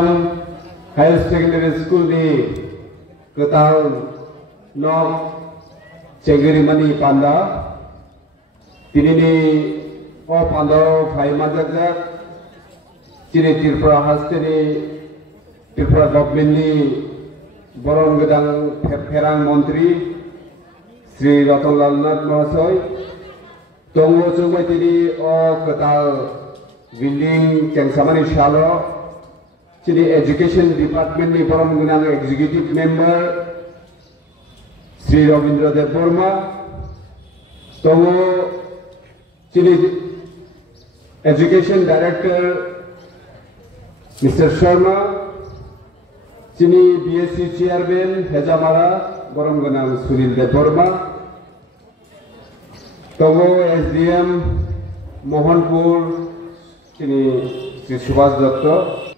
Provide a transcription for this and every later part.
Higher Secondary School ni ketal nok cegeri mani panda tini ni o panda fai majak ciri Tripura haste ni Tripura government ni boron gedang perang menteri Sri Ratonlal Nath Mahasoy tongo chungbai tini o ketal building cengsamani shalo Ciri Education Department ni boron gedang executive member Sri Ravindra Dev Burma tongo ciri Education Director Mr. Sharma Cini BSc Chairman Hejamara boron gedang Sunil Dev Burma tongo SDM Mohanpur Cini Sri Subhas Dotto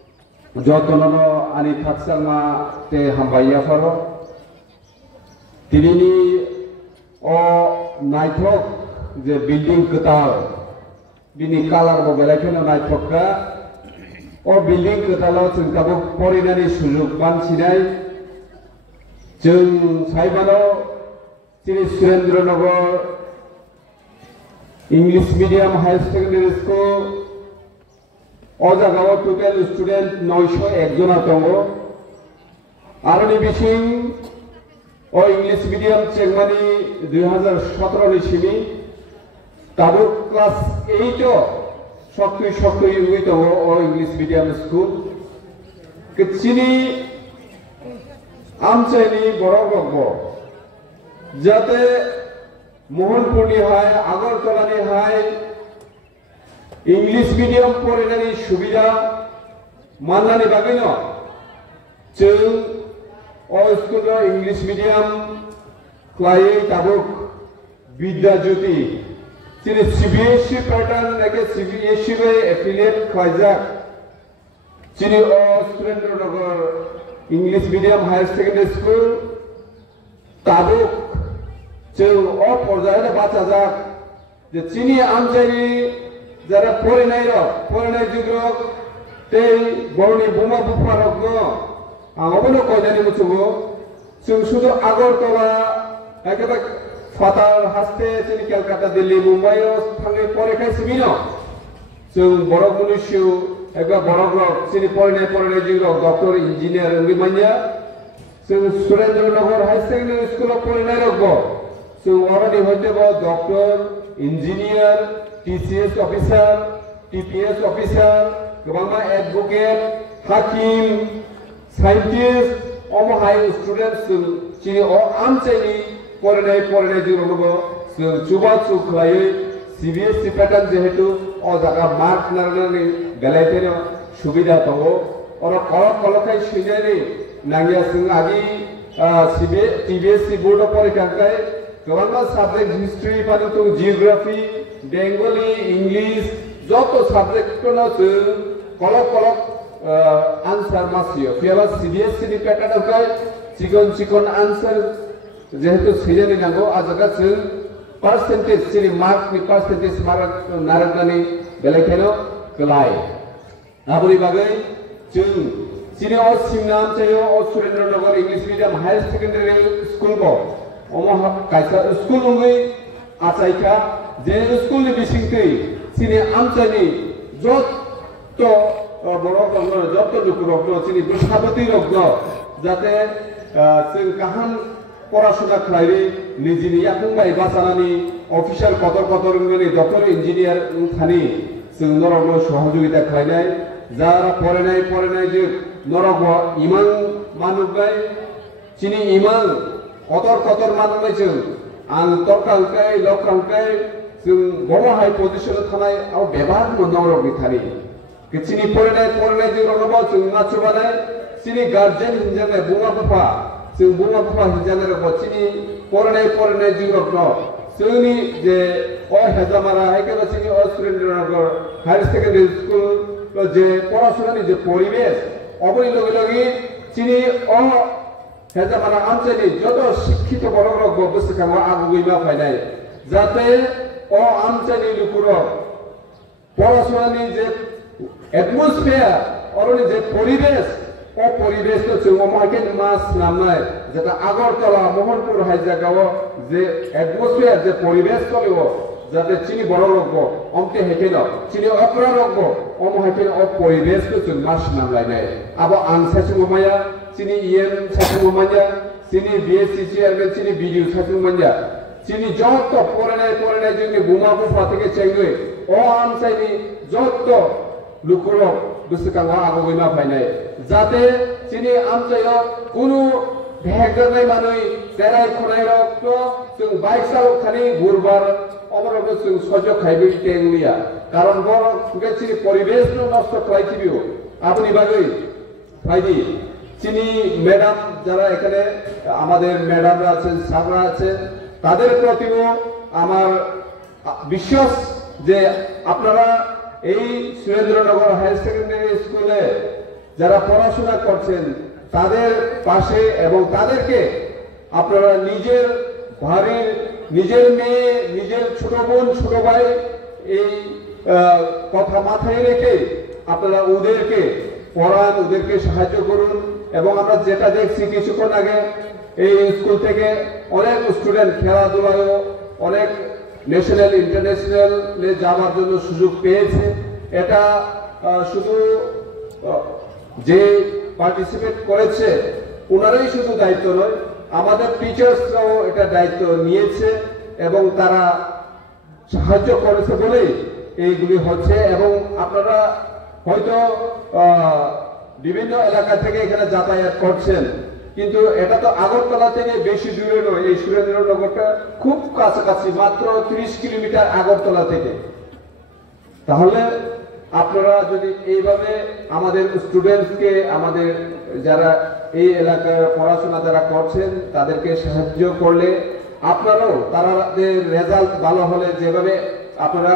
Jotonono ani Thaksangma te hambaya faro Tinini o naithok je building ketal bini color bo belakeno naithokka o building ketalo जों गाबो फरायनानै सुजुग मानसिनाय जों साइबानो Shri Surendranagar English medium high secondary school o jagao total student 901 jona tongo aroni bising o English medium chengmani 2017 ni simi tabu class 8 o shokti ui tongo o English medium school kechini amchaini borok rokbo jate Mohanpur ni hai Agartala ni hai English medium फरायनायनि सुबिदा माननानै बागैनो जों अ स्कुलाव English medium क्लायै दाबुक विद्या ज्योति जेरै CBSE pattern नाके CBSE बै affiliate खायजाक जेरै अ Surendranagar English medium higher secondary school दाबुक जों अ पर्यायले बाचाजाक जे चिनि आमजारि Jara foreigner jugrok tei borni buma bufarok no angobono koidani muchugo जों শুধু আগরতলা একেবারে ফাতার হাসতে চিনি কলকাতা দিল্লি মুম্বাইও থাঙ্গে পরে খাইছিবি ন जों বড় মনুষ্য একবার বড় রক চিনি পড়াই জিরক ডক্টর ইঞ্জিনিয়ার ওই মাইয়া जों সুরেন্দ্রনগর হাই সেকেন্ডারি স্কুলে পড়াই রকব जों অলরেডি হইতে doctor engineer TCS officer, TPS officer, गोबां advocate, hakim, scientist, all high students चिनि अ आमचैनि फरायनाय जिरनोबो जों सुबा सुखलायै CBSE पैटर्न जेहेतु अ जागा मार्क नारनानै बेलायतेनो सुबिदा दङ अर कलखाय सुइनानै नागिया जों आगि TBSE बोर्ड परीक्षाखाय गोबां साबजेक्ट हिस्ट्री पानितो geography Bengali, English, joto subject kono जों kolok answer masio. Fiala CBSE ni pattern okai cikon answer jehetu sejani nago ajaga जों percentage ciri mark ni percentage mark narakani belakeno kelai. Aburi bagai जों ciri o simnam chayo o Surendranagar English medium higher secondary school bo omo kaisa school ungai achaika जे school नि बिसिंगै सिनि आमचानि जत्तो बरक रगनो जत्तो दुखु रगनो सिनि बिसाबती रगनो जाते जों गाहाम पराशुना खालायरि निजिनि याकुंबाय बासानानि अफिसार कतर ngani डक्टर इन्जिनियार थानि जों नरगनो सहयोगिता खालायनाय जारा फरायनाय जे नरगो इमान मानुबाय सिनि इमान कतर मानुबाय जों आं तर्कांकाय लकांकाय जों बर' हाई पजिशनाव थानाय आव बेबार मोननांगौ बिथारि किसिनि फरायनाय जिरनोबो जों नाचुबानाय सिनि गार्जेन हिनजानाय बुमा बुफा जों बुमा बुफा हिनजानाय बचिनि फरायनाय जिरनो जोंनि जे अ हेजामारा एकेबारे सिनि अ सुरेन्द्रनगर हायर सेकेंडरी स्कुल जे पढ़ाशोनानि जे परिवेश अबनि लगे सिनि अ हेजामारा आमचानि जत शिक्षित बर'रक गोसोखाङो आगुगैमा फायनाय जाते अ आमचानि लुकुरो पढ़ाशोनानि जे एटमस्फियार অরণি যে পরিবেশ ও পরিবেশ তো চুঙ্গ মার্কেট মাস নামনায় যেটা আগরতলা মোহনপুর হাই জায়গাও যে অ্যাটমসফিয়ার যে পরিবেশ চলিব যাতে চিনি বড় রোগ অন্তে হেকেল চিনি অকরা রোগ অম হেকেল ও পরিবেশ তো চুং মাস নামলাইনায় আবো আং সাচুং মায়া চিনি ইএম সাচুং মায়া চিনি বিএসসি চেয়ারম্যান চিনি বিডিও সাচুং মায়া চিনি যত পড়ায় जोंनि बुमा बुफा থেকে চাইলে ও আনসাইনি যত লুকুরো বুসকাঙ্গা আগোইনা ফাইনাই যাতে চিনি আমচায় কোনো ভেগদাই মানই সেরাই খনাই রক্ত जों বাইক চালক খানি গুরবার অবরব जों সহ্য খাইবে টেংলিয়া কারণ বড় চিনি পরিবেশ নষ্ট খাইতিবিও আপনি বাগৈ ভাইজি চিনি ম্যাডাম যারা এখানে আমাদের ম্যাডামরা আছেন স্যাররা আছেন তাদের প্রতিও আমার বিশ্বাস যে আপনারা এই সুরেন্দ্রনগর হাই সেকেন্ডারি স্কুলে যারা পড়াশোনা করছেন তাদের পাশে এবং তাদেরকে আপনারা নিজের বাড়ির নিজের মেয়ে নিজের ছোট বোন ছোট ভাই এই কথা মাথায় রেখে আপনারা ওদেরকে পড়ান ওদেরকে সাহায্য করুন এবং আমরা যেটা দেখছি কিছুক্ষণ আগে এই স্কুল থেকে অনেক স্টুডেন্ট খেলাধুলায় অনেক ন্যাশনাল ইন্টারন্যাশনালে যাওয়ার জন্য সুযোগ পেয়েছে এটা শুধু যে পার্টিসিপেট করেছে ওনারাই শুধু দায়িত্ব নয় আমাদের টিচার্সরাও এটা দায়িত্ব নিয়েছে এবং তারা সাহায্য করেছে বলেই এইগুলি হচ্ছে এবং আপনারা হয়তো বিভিন্ন এলাকা থেকে এখানে যাতায়াত করছেন কিন্তু এটা তো আগরতলা থেকে বেশি দূরে নয় এই সুরেন্দ্রনগরটা খুব কাছাকাছি মাত্র 30 কিলোমিটার আগরতলা থেকে তাহলে আপনারা যদি এইভাবে আমাদের স্টুডেন্টসকে আমাদের যারা এই এলাকার পড়াশোনা যারা করছেন তাদেরকে সাহায্য করলে আপনারাও তাদের রেজাল্ট ভালো হলে যেভাবে আপনারা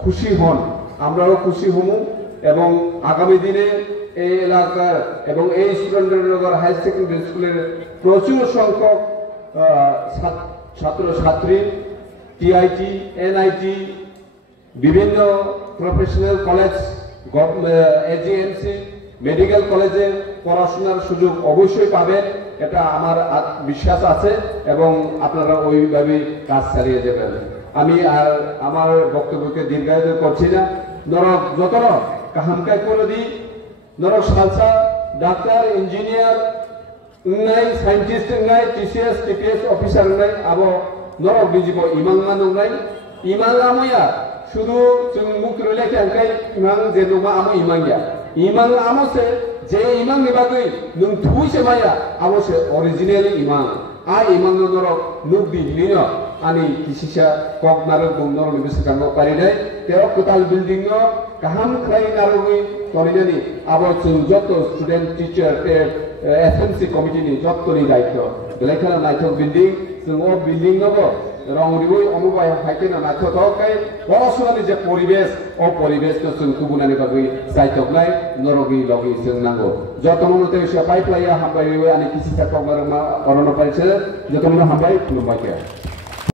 খুশি হন আমরাও খুশি হব এবং আগামী দিনে এই এলাকার এবং এই সুরেন্দ্রনগর হাই সেকেন্ডারি স্কুলের প্রচুর সংখ্যক ছাত্র ছাত্রী টিআইটি এনআইটি বিভিন্ন প্রফেশনাল কলেজ এজিএমসি মেডিকেল কলেজে পড়াশোনার সুযোগ অবশ্যই পাবেন এটা আমার বিশ্বাস আছে এবং আপনারা ওইভাবে কাজ চালিয়ে যাবেন আমি আর আমার বক্তব্যকে দীর্ঘায়িত করছি না নরক যত কাহামকাই করে দিই নরক সালসা ডাক্তার ইঞ্জিনিয়ার নাই সাইন্টিস্ট নাই টিসিএস টিপিএস অফিসার নাই আবো নরক বিজিব ইমাং মানুষ নাই ইমাং আময়া শুধু जों मुख रेलेखे अंकाय इमां जेनुमा आमो इमांगिया इमां आमोसे जे इमां निबागै नों थुइसे माया आमोसे ओरिजिनल इमां आ इमां नरक नुक दिलिनो आनि किसिसा कक नारो गुमनर निबिसकांगो पारिनाय तेव कोताल बिल्डिं नो गाहाम खाय नारगै तरिनानि आबो जों जत स्टुडेन्ट टीचार एसएमसी कमिटि नि जतनि दायित्व बेलेखाना नायथक बिल्डिं जों ओ बिल्डिं नबो रंगरिबो अमुबाय हाइकेना नाथथकाय परासुनानि जे परिबेश ओ परिबेश तो जों गुबुनानि बागै जायथकनाय नरगि लगि जों नांगौ जतमनते सपाय प्लाया हामबाय आनि किसिसा कमारमा अरन पाइसे जतमन हामबाय खुलुमबाय